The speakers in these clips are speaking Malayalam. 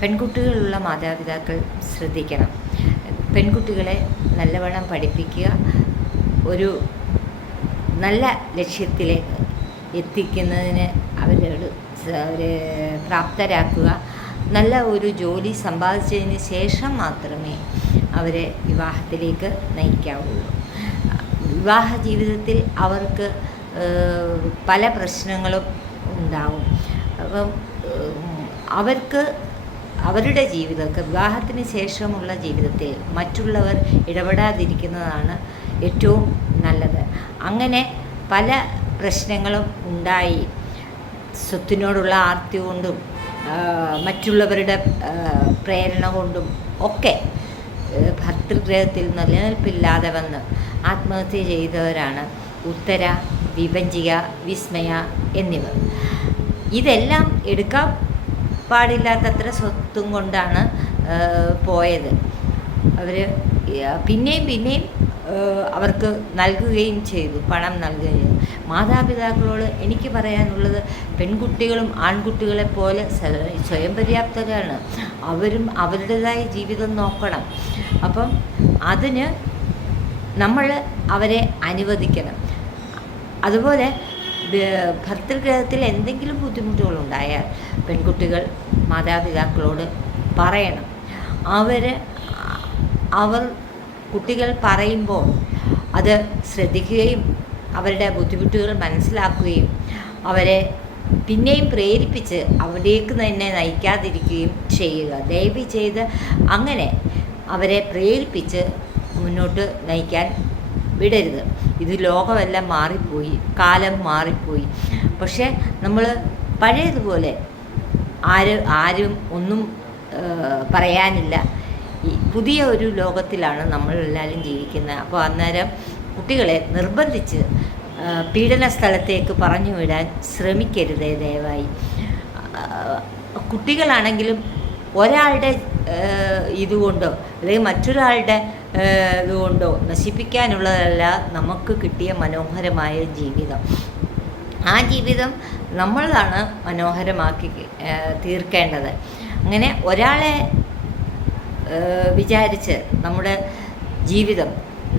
പെൺകുട്ടികളുള്ള മാതാപിതാക്കൾ ശ്രദ്ധിക്കണം. പെൺകുട്ടികളെ നല്ലവണ്ണം പഠിപ്പിക്കുക, ഒരു നല്ല ലക്ഷ്യത്തിലേക്ക് എത്തിക്കുന്നതിന് അവരെ പ്രാപ്തരാക്കുക. നല്ല ഒരു ജോലി സമ്പാദിച്ചതിന് ശേഷം മാത്രമേ അവരെ വിവാഹത്തിലേക്ക് നയിക്കാവുള്ളൂ. വിവാഹ ജീവിതത്തിൽ അവർക്ക് പല പ്രശ്നങ്ങളും ഉണ്ടാവും. അപ്പം അവർക്ക് അവരുടെ ജീവിതമൊക്കെ വിവാഹത്തിന് ശേഷമുള്ള ജീവിതത്തിൽ മറ്റുള്ളവർ ഇടപെടാതിരിക്കുന്നതാണ് ഏറ്റവും നല്ലത്. അങ്ങനെ പല പ്രശ്നങ്ങളും ഉണ്ടായി സ്വത്തിനോടുള്ള ആർത്തി കൊണ്ടും മറ്റുള്ളവരുടെ പ്രേരണ കൊണ്ടും ഒക്കെ ഭർതൃഗ്രഹത്തിൽ നിലനിൽപ്പില്ലാതെ വന്ന് ആത്മഹത്യ ചെയ്തവരാണ് ഉത്തര, വിഭജിക, വിസ്മയ എന്നിവർ. ഇതെല്ലാം എടുക്കാൻ പാടില്ലാത്തത്ര സ്വത്തും കൊണ്ടാണ് പോയത്. അവർ പിന്നെയും അവർക്ക് നൽകുകയും ചെയ്തു, പണം നൽകുകയും ചെയ്തു. മാതാപിതാക്കളോട് എനിക്ക് പറയാനുള്ളത്, പെൺകുട്ടികളും ആൺകുട്ടികളെപ്പോലെ സ്വയം പര്യാപ്തരാണ്. അവരും അവരുടേതായ ജീവിതം നോക്കണം. അപ്പം അതിന് നമ്മൾ അവരെ അനുവദിക്കണം. അതുപോലെ ഭർതൃഗ്രഹത്തിൽ എന്തെങ്കിലും ബുദ്ധിമുട്ടുകളുണ്ടായാൽ പെൺകുട്ടികൾ മാതാപിതാക്കളോട് പറയണം. അവർ കുട്ടികൾ പറയുമ്പോൾ അത് ശ്രദ്ധിക്കുകയും അവരുടെ ബുദ്ധിമുട്ടുകൾ മനസ്സിലാക്കുകയും അവരെ പിന്നെയും പ്രേരിപ്പിച്ച് അവിടേക്ക് തന്നെ നയിക്കാതിരിക്കുകയും ചെയ്യുക. ദയവ് ചെയ്ത് അങ്ങനെ അവരെ പ്രേരിപ്പിച്ച് മുന്നോട്ട് നയിക്കാൻ വിടരുത്. ഇത് ലോകമെല്ലാം മാറിപ്പോയി, കാലം മാറിപ്പോയി. പക്ഷേ നമ്മൾ പഴയതുപോലെ ആരും ഒന്നും പറയാനില്ല. പുതിയ ഒരു ലോകത്തിലാണ് നമ്മളെല്ലാവരും ജീവിക്കുന്നത്. അപ്പോൾ അന്നേരം കുട്ടികളെ നിർബന്ധിച്ച് പീഡന സ്ഥലത്തേക്ക് പറഞ്ഞു വിടാൻ ശ്രമിക്കരുതേ ദയവായി. കുട്ടികളാണെങ്കിലും ഒരാളുടെ ഇതുകൊണ്ടോ അല്ലെങ്കിൽ മറ്റൊരാളുടെ ഇതുകൊണ്ടോ നശിപ്പിക്കാനുള്ളതല്ല നമുക്ക് കിട്ടിയ മനോഹരമായ ജീവിതം. ആ ജീവിതം നമ്മളാണ് മനോഹരമാക്കി തീർക്കേണ്ടത്. അങ്ങനെ ഒരാളെ വിചാരിച്ച് നമ്മുടെ ജീവിതം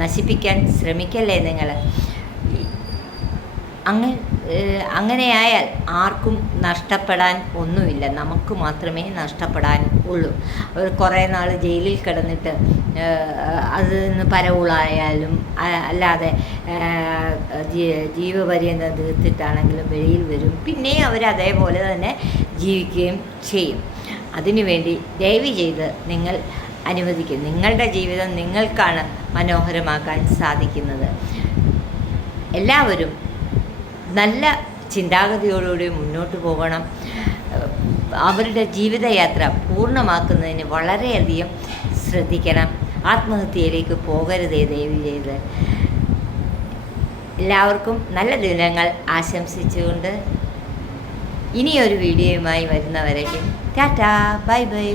നശിപ്പിക്കാൻ ശ്രമിക്കല്ലേ നിങ്ങൾ. അങ്ങനെയായാൽ ആർക്കും നഷ്ടപ്പെടാൻ ഒന്നുമില്ല, നമുക്ക് മാത്രമേ നഷ്ടപ്പെടാൻ ഉള്ളൂ. കുറേ നാൾ ജയിലിൽ കിടന്നിട്ട് അതിൽ നിന്ന് പരവുളായാലും അല്ലാതെ ജീവപര്യന്തം തീർത്തിട്ടാണെങ്കിലും വെളിയിൽ വരും. പിന്നെയും അവർ അതേപോലെ തന്നെ ജീവിക്കുകയും ചെയ്യും. അതിനുവേണ്ടി ദയവ് ചെയ്ത് നിങ്ങൾ അനുവദിക്കും. നിങ്ങളുടെ ജീവിതം നിങ്ങൾക്കാണ് മനോഹരമാക്കാൻ സാധിക്കുന്നത്. എല്ലാവരും നല്ല ചിന്താഗതിയോടുകൂടി മുന്നോട്ട് പോകണം. അവരുടെ ജീവിതയാത്ര പൂർണ്ണമാക്കുന്നതിന് വളരെയധികം ശ്രദ്ധിക്കണം. ആത്മഹത്യയിലേക്ക് പോകരുതേ ദയവ് ചെയ്ത്. എല്ലാവർക്കും നല്ല ദിനങ്ങൾ ആശംസിച്ചുകൊണ്ട് ഇനിയൊരു വീഡിയോയുമായി വരുന്നവരേക്കും ടാറ്റാ, ബൈ ബൈ.